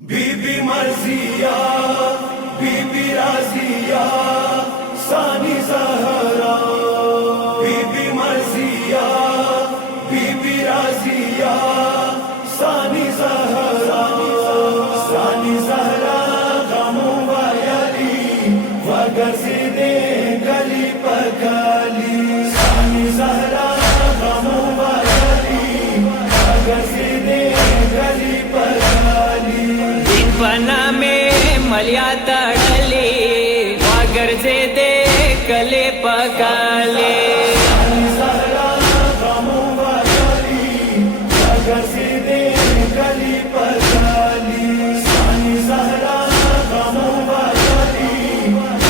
बीबी मर्जिया, बीबी राजिया, सानी ज़हरा। बीबी मर्जिया, बीबी राजिया, सानी ज़हरा। सानी ज़हरा गमों वायली वगज़िदे गली पकाली। सानी ज़हरा गमों वायली वगज़िदे गली पकाली। पना में मलिया तड़ले वागरजे दे कले पकाले। ज़हरा गमों वाली वगज़िदे गली पकाली। सानी ज़हरा गमों वाली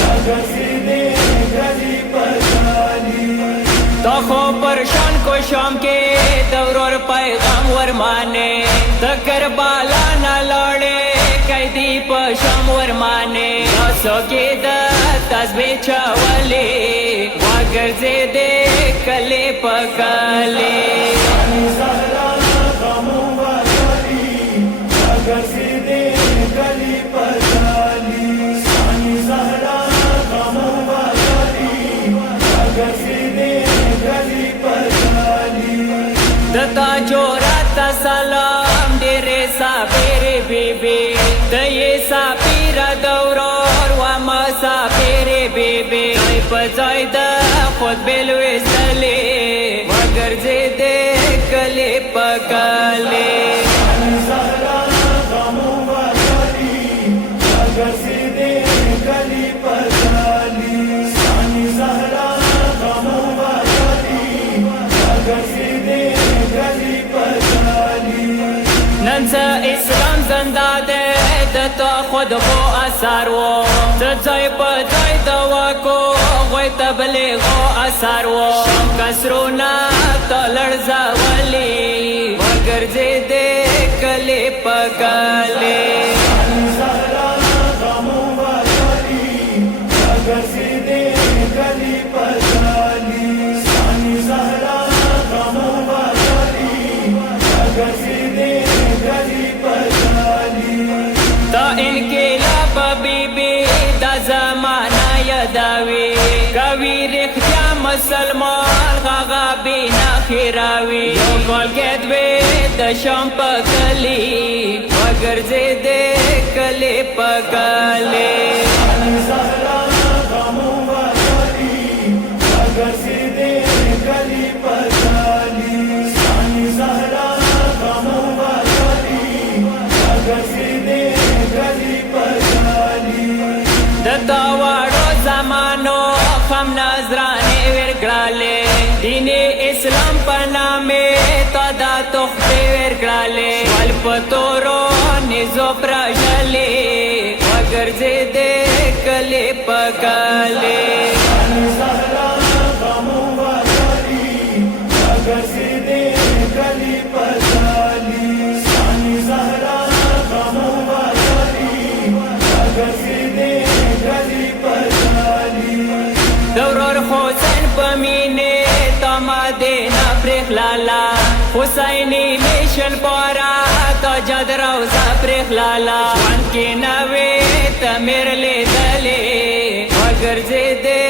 वगज़िदे गली पकाली। तो खो परशान को शाम के दौर और पैगाम वर माने तकर बाला न लौड़े कैदी पशम वर माने सके तस्बे चावले वागरजे दे कले पकाले। ज़हरा गमों वाली वगज़िदे गली पकाली। सानी ज़हरा गमों वाली वगज़िदे गली पकाली। दता जोराता सलाम डेरे साबेरे बेबे दये सापीरा दौरर वामा साबेरे बेबे पजाय द खुद बेलवे सले वगरजे दे कले पकाले। ज़हरा गमों वाली वगज़िदे गली पकाली। सानी ज़हरा गमों वाली वगज़िदे गली पकाली। नंसा इस्लाम जिंदा दे दता खुद को असर वो जय पजाय दवा को वही तबलीग असर वो कसरोना तलड़ जावली वगरजे दे कले पकाले। ज़हरा गमों वाली वगज़िदे गली पकाली। सानी ज़हरा गमों वाली वगज़िदे गली पकाली। तो इनके लब बीबी दा जमाना यदावी कवि रिख्या मुसलमान गागा बिना खिरावी कल गेदवे दशम पकली वगरजे दे कले पकाले। ज़हरा गमों वाली वगज़िदे गली पकाली। सानी ज़हरा गमों वाली वगज़िदे गली पकाली। दतावाड़ो जमानो हम नजराने विरग्राले दीने इस्लाम पना में तदा तुख्ते विरग्राले वल्पतोरो निजो प्रजले वगरजे दे कले पकाले। ज़हरा गमों वाली वगज़िदे गली पकाली। सानी ज़हरा गमों वाली वगज़िदे गली पकाली। दौर हुसैन पमीने तमादे न प्रेखलाला हुसैनी मिशन पौरा तो जद रौजा प्रेखलाला वन के नवे तमेर ले दले वगरजे दे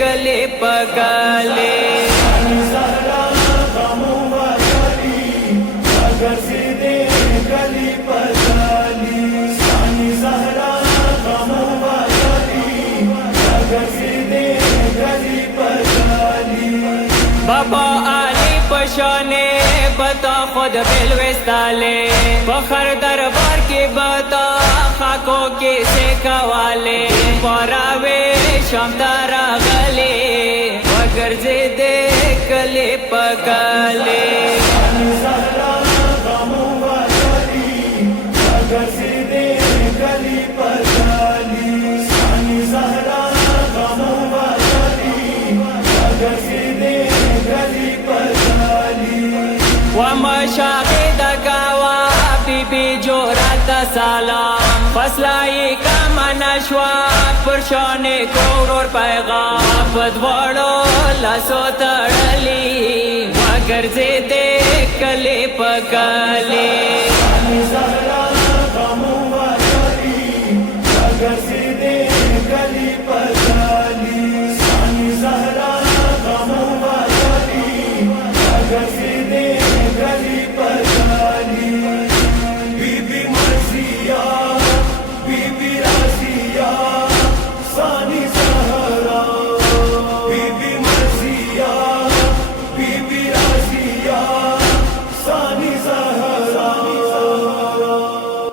कले पकाले। ज़हरा गमों वाली वगज़िदे गली पकाली। सानी ज़हरा गमों वाली वगज़िदे गली पकाली। बाबा आली पशाने बता खुद बिलविस्ताले फखर दरबार के बता खाकों के से कवाले परावे शमतारा गले वगरजे दे कले पकाले। ज़हरा गमों वाली वगज़िदे गली पकाली। सानी ज़हरा गमों वाली वगज़िदे गली पकाली। वमशाके दगावा बीबी जोराता सलाम फसलाई का मनशवा पुरुषों को और पैगाम बदवाड़ो लसो तड़ली वगरजे दे कले पकाले। ज़हरा